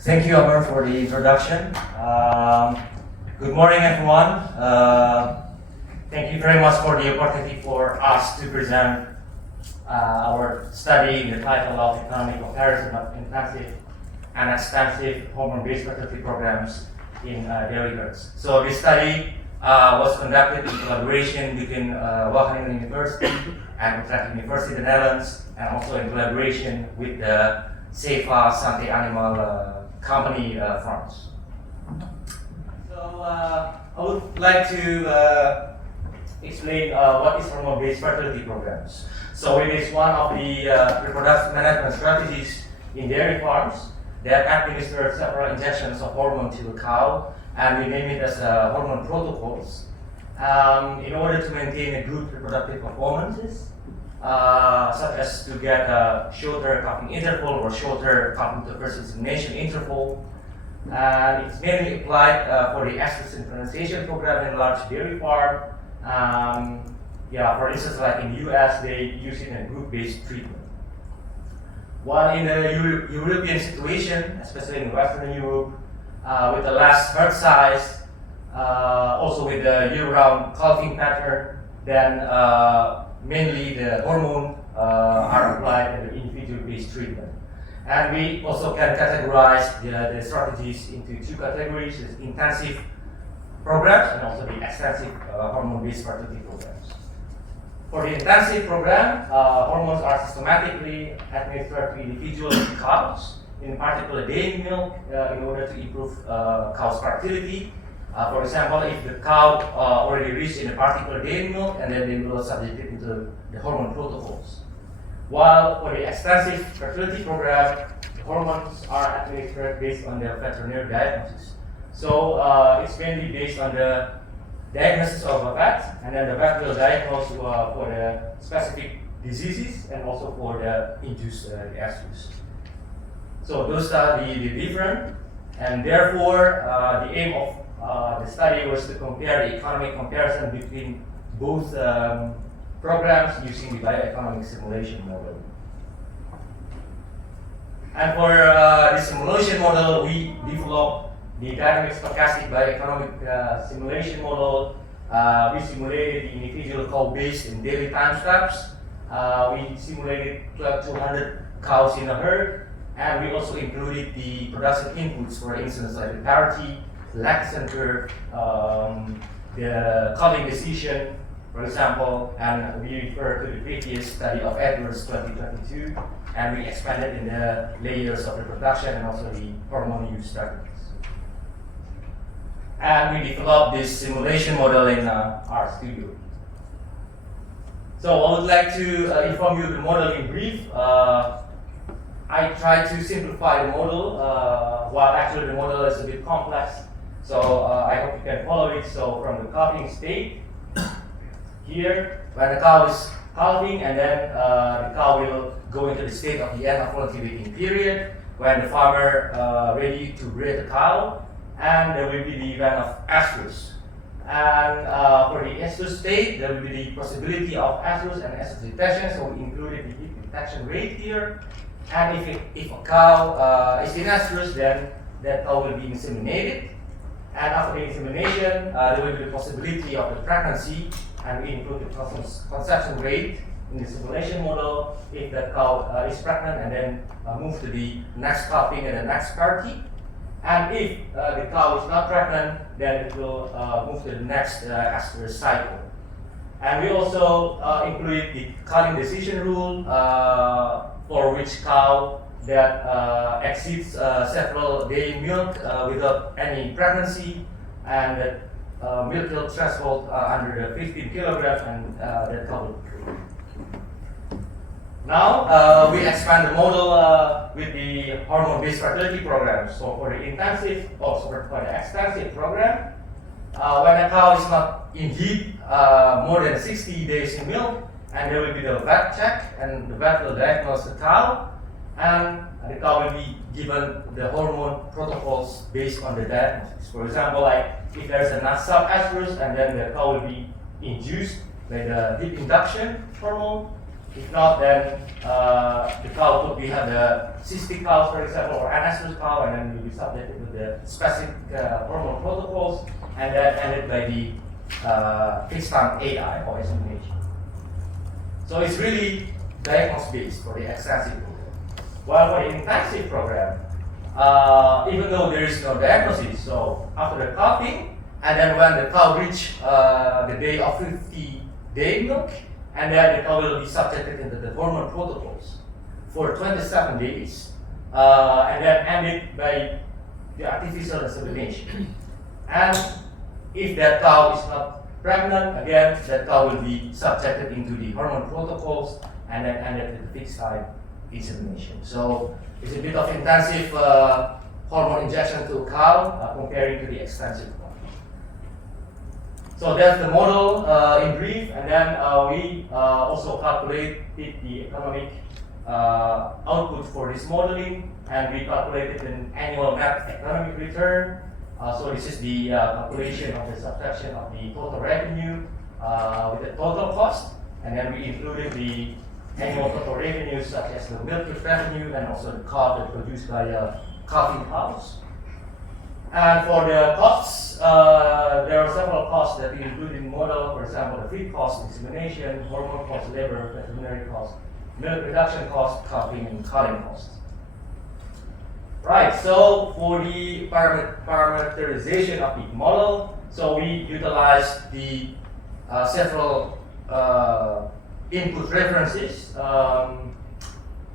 Thank you, Amar, for the introduction. Good morning, everyone. Thank you very much for the opportunity for us to present our study in the title of Economic Comparison of Intensive and Extensive Hormone-based fertility programs in dairy herds. So this study was conducted in collaboration between Wageningen University and Utrecht University in the Netherlands, and also in collaboration with the Seva Santé Animal company farms. So I would like to explain what is hormone-based fertility programs. So it is one of the reproductive management strategies in dairy farms that administer several injections of hormone to the cow, and we name it as hormone protocols in order to maintain a good reproductive performances, such as to get a shorter cupping interval or shorter cupping to first insemination interval. And it's mainly applied for the estrus synchronization program in large dairy farm. For instance, like in the US, they use it in a group-based treatment. While in the European situation, especially in Western Europe, with the less herd size, also with the year-round calving pattern, then mainly the hormone are applied in the individual-based treatment. And we also can categorize the strategies into two categories: intensive programs and also the extensive hormone-based fertility programs. For the intensive program, hormones are systematically administered to individual cows, in particular dairy milk, in order to improve cow's fertility. For example, if the cow already reached in a particular dairy milk, and then they will subject it into the hormone protocols. While for the extensive fertility program, the hormones are administered based on the veterinary diagnosis. So it's mainly based on the diagnosis of a vet, and then the vet will diagnose for the specific diseases and also for the induced estrus. So those are the different, and therefore the aim of the study was to compare the economic comparison between both programs using the bioeconomic simulation model. And for the simulation model, we developed the dynamic stochastic bioeconomic simulation model. We simulated the individual cow based in daily time steps. We simulated 200 cows in a herd, and we also included the production inputs, for instance, like the parity, the lactation curve, the calving decision, for example, and we refer to the previous study of Edwards 2022, and we expanded in the layers of reproduction and also the hormone use strategies. And we developed this simulation model in our studio. So I would like to inform you the model in brief. I tried to simplify the model, while actually the model is a bit complex. So I hope you can follow it. So from the calving state, here, when the cow is calving, and then the cow will go into the state of the end of cultivating period, when the farmer ready to breed the cow, and there will be the event of estrus. And for the estrus state, there will be the possibility of estrus and estrus detection, so we included the heat detection rate here. And if a cow is in estrus, then that cow will be inseminated. And after the insemination, there will be the possibility of the pregnancy, and we include the conception rate in the simulation model if the cow is pregnant, and then move to the next calving and the next parity. And if the cow is not pregnant, then it will move to the next estrus cycle. And we also include the calving decision rule for which cow that exceeds several daily milk without any pregnancy, and that milk yield threshold under the 15 kilograms, and that cow will breed. Now we expand the model with the hormone-based fertility program. So for the for the extensive program, when a cow is not in heat more than 60 days in milk, and there will be the vet check, and the vet will diagnose the cow, and the cow will be given the hormone protocols based on the diagnosis. For example, like if there is a sub-estrus, and then the cow will be induced by the deep induction hormone. If not, then the cow could be have the cystic cows, for example, or anestrus cow, and then will be subjected to the specific hormone protocols, and then ended by the fixed time AI or examination. So it's really diagnosis based for the extensive program. While for the intensive program, even though there is no diagnosis, so after the calving, and then when the cow reach the day of 50-day milk, and then the cow will be subjected into the hormone protocols for 27 days, and then ended by the artificial insemination. And if that cow is not pregnant, again, that cow will be subjected into the hormone protocols and then ended with the fixed time insemination. So it's a bit of intensive hormone injection to a cow comparing to the extensive one. So that's the model in brief, and then we also calculated the economic output for this modeling, and we calculated an annual net economic return. So this is the calculation of the subtraction of the total revenue with the total cost, and then we included the annual total revenues such as the milk revenue and also the cost produced by calving cows. And for the costs, there are several costs that we include in the model. For example, the feed cost, insemination, hormone cost, labor, veterinary cost, milk production cost, calving, and culling costs. Right, so for the parameterization of the model, so we utilized the several input references,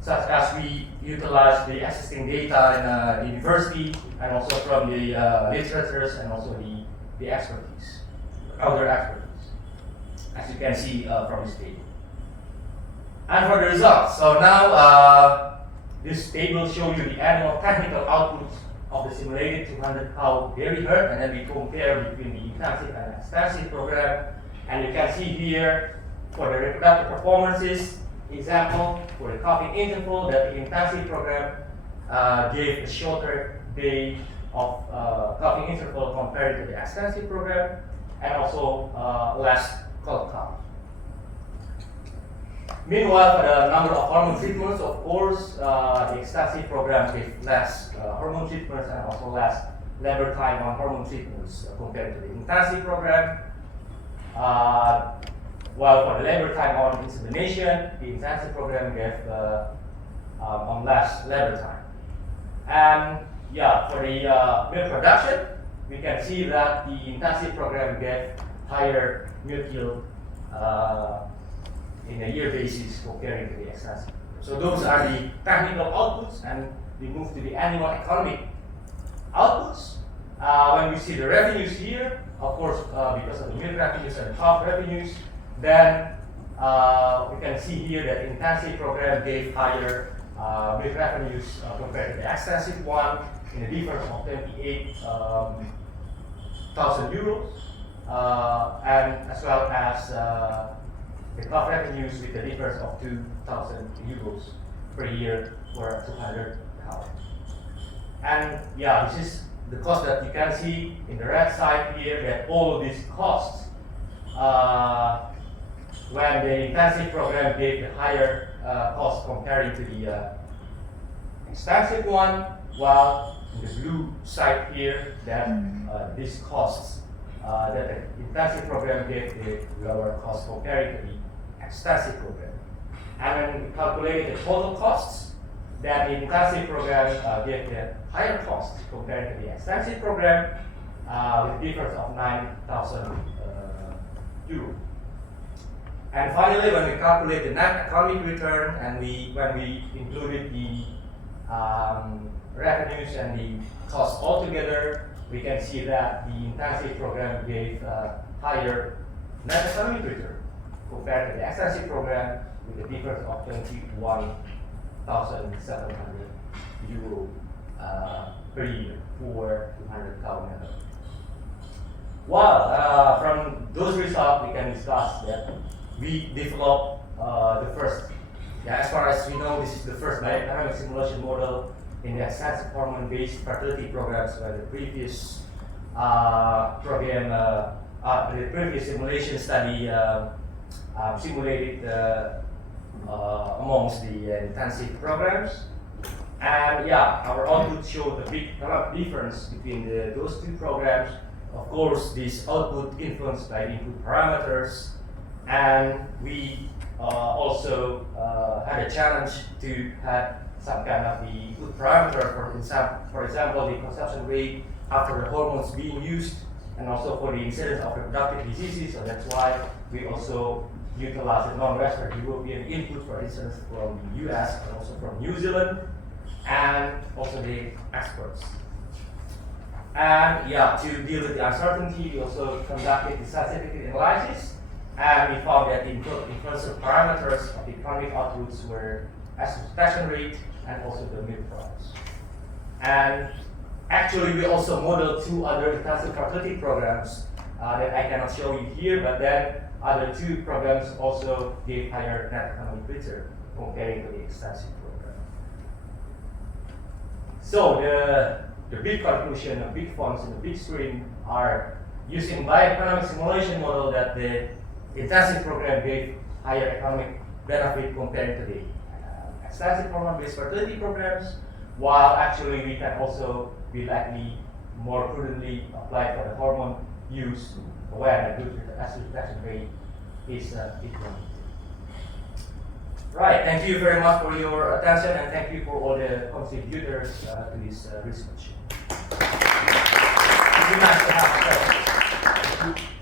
such as we utilize the existing data in the university and also from the literatures and also the expertise, other expertise, as you can see from this table. And for the results, so now this table shows you the annual technical outputs of the simulated 200 cow dairy herd, and then we compare between the intensive and extensive program. And you can see here for the reproductive performances, example, for the calving interval, that the intensive program gave a shorter day of calving interval compared to the extensive program, and also less culled cow. Meanwhile, for the number of hormone treatments, of course, the extensive program gave less hormone treatments and also less labor time on hormone treatments compared to the intensive program. While for the labor time on insemination, the intensive program gave on less labor time. And yeah, for the milk production, we can see that the intensive program gave higher milk yield in a year basis comparing to the extensive. So those are the technical outputs, and we move to the annual economic outputs. When we see the revenues here, of course, because of the milk revenues and calf revenues, then we can see here that the intensive program gave higher milk revenues compared to the extensive one, in a difference of 28,000 euros, and as well as the calf revenues with a difference of 2,000 euros per year for 200 cows. And yeah, this is the cost that you can see in the red side here, that all of these costs, when the intensive program gave the higher cost comparing to the extensive one, while in the blue side here, that these costs that the intensive program gave the lower cost comparing to the extensive program. And when we calculated the total costs, that the intensive program gave the higher cost compared to the extensive program, with a difference of 9,000 euro. And finally, when we calculate the net economic return, and when we included the revenues and the costs altogether, we can see that the intensive program gave higher net economic return compared to the extensive program, with a difference of 21,700 euro per year for 200 cow method. Well, from those results, we can discuss that we developed the first, as far as we know, this is the first bioeconomic simulation model in the extensive hormone-based fertility programs, where the previous program, the previous simulation study simulated amongst the intensive programs. And yeah, our output showed a big difference between those two programs. Of course, this output influenced by input parameters, and we also had a challenge to have some kind of the input parameter, for example, the consumption rate after the hormones being used, and also for the incidence of reproductive diseases. So that's why we also utilize the non-Western European input, for instance, from the US and also from New Zealand, and also the experts. And yeah, to deal with the uncertainty, we also conducted the sensitivity analysis, and we found that the influential parameters of the economic outputs were extraction rate and also the milk price. And actually, we also modeled two other intensive fertility programs that I cannot show you here, but then other two programs also gave higher net economic return comparing to the extensive program. So the big conclusion, the big funds in the big screen are using bioeconomic simulation model that the intensive program gave higher economic benefit compared to the extensive hormone-based fertility programs, while actually we can also be likely more prudently apply for the hormone use when a good reproduction rate is equal. Right, thank you very much for your attention, and thank you for all the contributors to this research. It's nice to have a